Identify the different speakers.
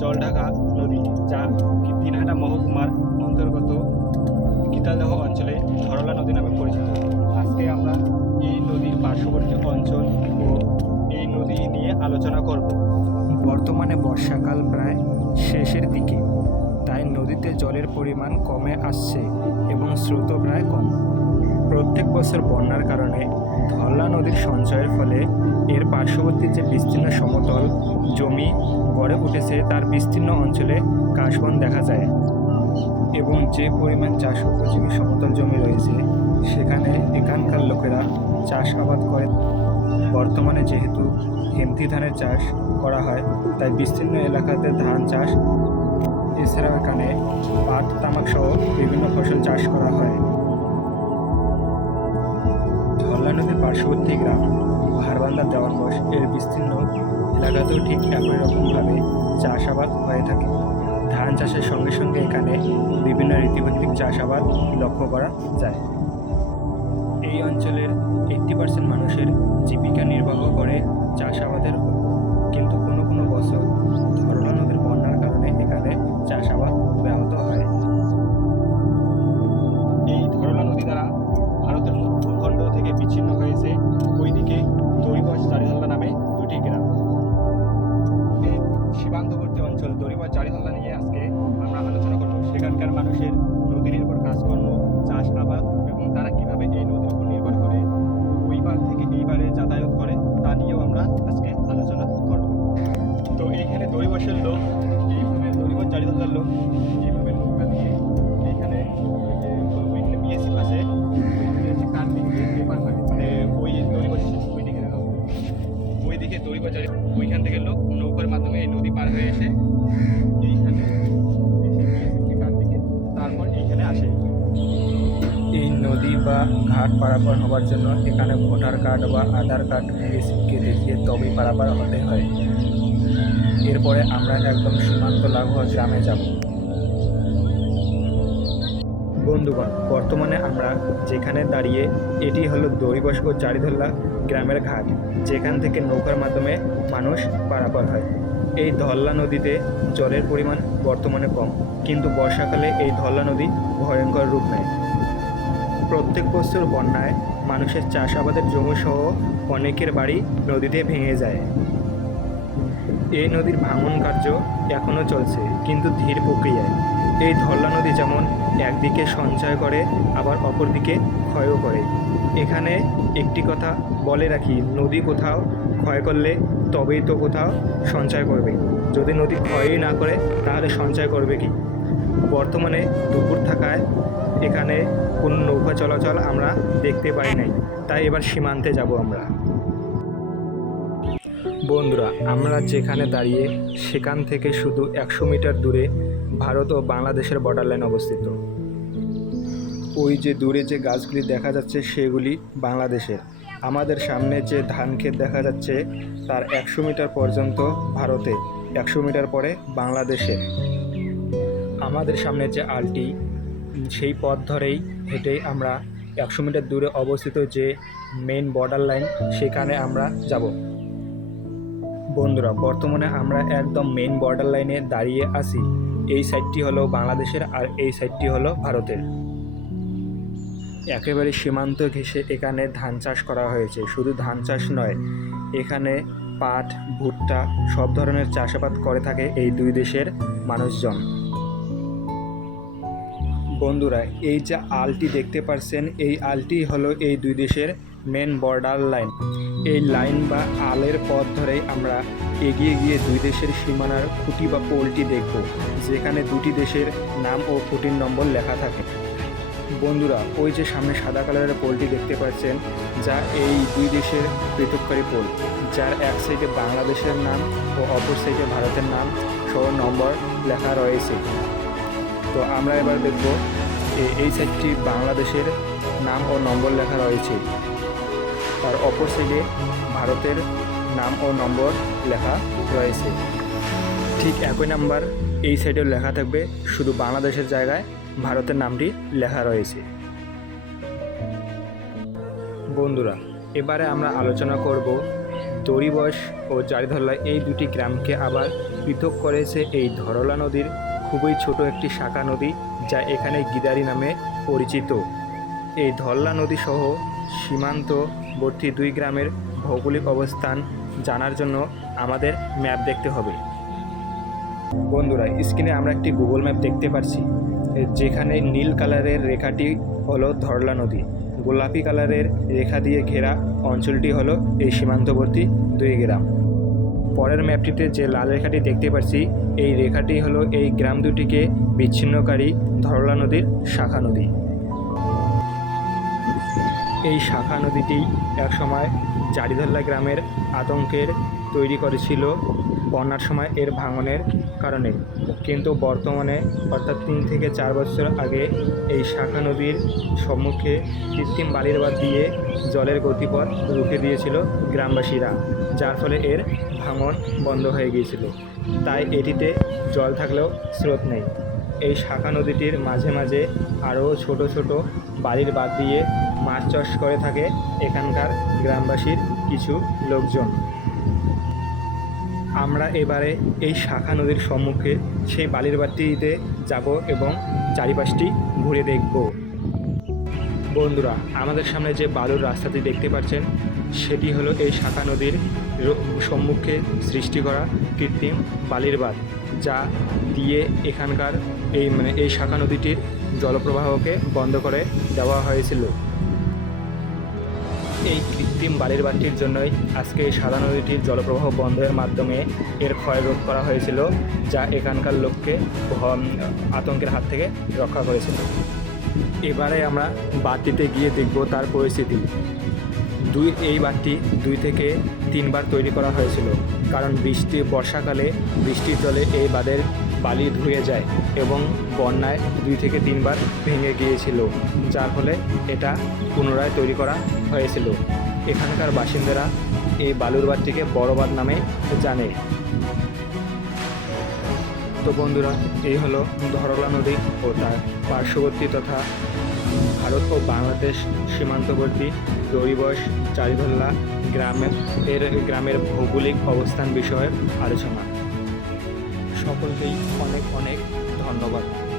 Speaker 1: জলঢাকা নদী, যা দিনহাটা মহকুমার অন্তর্গত গীতালদহ অঞ্চলে ধরলা নদী নামে পরিচিত। আজকে আমরা এই নদীর পার্শ্ববর্তী অঞ্চল ও এই নদী নিয়ে আলোচনা করব। বর্তমানে বর্ষাকাল প্রায় শেষের দিকে, তাই নদীতে জলের পরিমাণ কমে আসছে এবং স্রোতও প্রায় কম। প্রত্যেক বছর বন্যার কারণে ধরলা নদীর সঞ্চয়ের ফলে এর পার্শ্ববর্তী যে বিস্তীর্ণ সমতল জমি গড়ে উঠেছে, তার বিস্তীর্ণ অঞ্চলে কাশবন দেখা যায় এবং যে পরিমাণ চাষ উপযোগী সমতল জমি রয়েছে, সেখানে এখানকার লোকেরা চাষাবাদ করে। বর্তমানে যেহেতু হেমতি ধানের চাষ করা হয়, তাই বিস্তীর্ণ এলাকাতে ধান চাষ, এছাড়াও এখানে পাট তামাক সহ বিভিন্ন ফসল চাষ করা হয়। ধরলা নদীর পার্শ্ববর্তী গ্রাম। ভারবান্দা দেওয়ানবশ এর বিস্তীর্ণ এলাকাতেও ঠিক একই রকমভাবে চাষাবাদ হয়ে থাকে। ধান চাষের সঙ্গে সঙ্গে এখানে বিভিন্ন ঋতুভিত্তিক চাষাবাদ লক্ষ্য করা যায়। এই অঞ্চলের এইট্টি পার্সেন্ট মানুষের জীবিকা নির্বাহ করে চাষাবাদের মানুষের নদী নির্ভর কাজকর্ম, চাষাবাদ এবং তারা কীভাবে এই নদীর উপর নির্ভর করে, ওই পার থেকে এই পারে যাতায়াত করে, তা নিয়েও আমরা আজকে আলোচনা করব। তো এইখানে দড়িবাসের লোক এইভাবে দড়িবাস চারিধল্লার লোক বা ঘাট পারাপার হওয়ার জন্য এখানে ভোটার কার্ড বা আধার কার্ড বিএসএফকে দেখিয়ে তবেই পারাপার হতে হয়। এরপরে আমরা একদম সীমান্ত লাগোয়া গ্রামে যাব। বন্ধুগণ, বর্তমানে আমরা যেখানে দাঁড়িয়ে, এটি হলো দড়িবস ও চারিধল্লা গ্রামের ঘাট, যেখান থেকে নৌকার মাধ্যমে মানুষ পারাপার হয়। এই ধল্লা নদীতে জলের পরিমাণ বর্তমানে কম, কিন্তু বর্ষাকালে এই ধল্লা নদী ভয়ঙ্কর রূপ নেয়। প্রত্যেক বছর বন্যায় মানুষের চাষাবাদের জমিসহ অনেকের বাড়ি নদীতে ভেঙে যায়। এই নদীর ভাঙন কার্য এখনও চলছে, কিন্তু ধীর প্রক্রিয়ায়। এই ধরলা নদী যেমন একদিকে সঞ্চয় করে, আবার অপরদিকে ক্ষয়ও করে। এখানে একটি কথা বলে রাখি, নদী কোথাও ক্ষয় করলে তবেই তো কোথাও সঞ্চয় করবে। যদি নদী ক্ষয়ই না করে, তাহলে সঞ্চয় করবে কি? বর্তমানে দুপুর থাকায় এখানে কোনো নৌকা চলাচল আমরা দেখতে পাই নাই। তাই এবার সীমান্তে যাব আমরা। বন্ধুরা, আমরা যেখানে দাঁড়িয়ে সেখান থেকে শুধু একশো মিটার দূরে ভারত ও বাংলাদেশের বর্ডার লাইন অবস্থিত। ওই যে দূরে যে গাছগুলি দেখা যাচ্ছে সেগুলি বাংলাদেশের। আমাদের সামনে যে ধান ক্ষেত দেখা যাচ্ছে, তার একশো মিটার পর্যন্ত ভারতে, একশো মিটার পরে বাংলাদেশের। আমাদের সামনে যে আলটি সেই পথ ধরেই হেঁটেই আমরা একশো মিটার দূরে অবস্থিত যে মেন বর্ডার লাইন সেখানে আমরা যাব। বন্ধুরা, বর্তমানে আমরা একদম মেন বর্ডার লাইনে দাঁড়িয়ে আছি। এই সাইডটি হলো বাংলাদেশের আর এই সাইডটি হলো ভারতের। একেবারে সীমান্ত ঘেঁষে এখানে ধান চাষ করা হয়েছে। শুধু ধান চাষ নয়, এখানে পাট, ভুট্টা সব ধরনের চাষাবাদ করে থাকে এই দুই দেশের মানুষজন। বন্ধুরা, এই যে আলটি দেখতে পাচ্ছেন এই আলটি হলো এই দুই দেশের মেন বর্ডার লাইন এই লাইন বা আলের পথ ধরেই আমরা এগিয়ে গিয়ে দুই দেশের সীমানার খুঁটি বা পোলটি দেখব, যেখানে দুটি দেশের নাম ও খুঁটির নম্বর লেখা থাকে। বন্ধুরা, ওই যে সামনে সাদা কালারের পোলটি দেখতে পাচ্ছেন, যা এই দুই দেশের পৃথককারী পোল, যার এক সাইডে বাংলাদেশের নাম ও অপর সাইডে ভারতের নাম সহ নম্বর লেখা রয়েছে। তো আমরা এবার দেখব এই সাইটটি বাংলাদেশের নাম ও নম্বর লেখা রয়েছে। তার অপর সাইডে ভারতের নাম ও নম্বর লেখা রয়েছে। ঠিক একই নাম্বার এই সাইডেও লেখা থাকবে, শুধু বাংলাদেশের জায়গায় ভারতের নামটি লেখা রয়েছে। বন্ধুরা, এবারে আমরা আলোচনা করব দড়িবস ও জারিধল্লা এই দুটি গ্রামকে আবার পৃথক করেছে এই ধরলা নদীর খুবই ছোট একটি শাখা নদী যা এখানে গিদারি নামে পরিচিত। এই ধরলা নদী সহ সীমান্তবর্তী দুই গ্রামের ভৌগোলিক অবস্থান জানার জন্য আমাদের ম্যাপ দেখতে হবে। বন্ধুরা, স্ক্রিনে আমরা একটি গুগল ম্যাপ দেখতে পাচ্ছি যেখানে নীল কালারের রেখাটি হলো ধরলা নদী। গোলাপি কালারের রেখা দিয়ে ঘেরা অঞ্চলটি হলো এই সীমান্তবর্তী দুই গ্রাম। পরের ম্যাপটিতে যে লাল রেখাটি দেখতে পাচ্ছি এই রেখাটি হলো এই গ্রাম দুটিকে বিচ্ছিন্নকারী ধরলা নদীর শাখা নদী। এই শাখা নদীটি একসময় জারিধল্লা গ্রামের আতঙ্কের তৈরি করেছিল বন্যার সময় এর ভাঙনের কারণে। কিন্তু বর্তমানে, অর্থাৎ তিন থেকে চার বছর আগে, এই শাখা নদীর সম্মুখে কৃত্রিম বালির বাদ দিয়ে জলের গতিপথ রুখে দিয়েছিল গ্রামবাসীরা, যার ফলে এর ভাঙন বন্ধ হয়ে গিয়েছিল। তাই এটিতে জল থাকলেও স্রোত নেই। এই শাখা নদীটির মাঝে মাঝে আরও ছোট ছোট বালির বাদ দিয়ে মাছ চাষ করে থাকে এখানকার গ্রামবাসীর কিছু লোকজন। আমরা এবারে এই শাখা নদীর সম্মুখে সেই বালির বাটিতে যাব এবং চারিপাশটি ঘুরে দেখব। বন্ধুরা, আমাদের সামনে যে বালুর রাস্তাটি দেখতে পাচ্ছেন, সেটি হলো এই শাখা নদীর সম্মুখে সৃষ্টি করা কৃত্রিম বালির বাঁধ, যা দিয়ে এখানকার এই মানে এই শাখা নদীটির জলপ্রবাহকে বন্ধ করে দেওয়া হয়েছিল। এই কৃত্রিম বালির বাঁধটির জন্যই আজকে এই সাদা নদীটির জলপ্রবাহ বন্ধের মাধ্যমে এর ক্ষয় রোধ করা হয়েছিল, যা এখানকার লোককে আতঙ্কের হাত থেকে রক্ষা করেছিল। এবারে আমরা বাতিতে গিয়ে দেখব তার পরিস্থিতি। দুই, এই বাঁধটি দুই থেকে তিনবার তৈরি করা হয়েছিল, কারণ বৃষ্টি, বর্ষাকালে বৃষ্টির জলে এই বাঁধের বালি ধুয়ে যায়। এবং বন্যায় দুই থেকে তিনবার ভেঙে গিয়েছিল, যার ফলে এটা পুনরায় তৈরি করা হয়েছিল। এখানকার বাসিন্দারা এই বালুর বাঁধটিকে বড় বাঁধ নামে জানে। তো বন্ধুরা, এই হলো ধরলা নদী ও তার পার্শ্ববর্তী তথা ভারত ও বাংলাদেশ সীমান্তবর্তী দড়িবস চারিধল্লা গ্রামের, এর গ্রামের ভৌগোলিক অবস্থান বিষয়ে আলোচনা। সকলকেই অনেক অনেক ধন্যবাদ।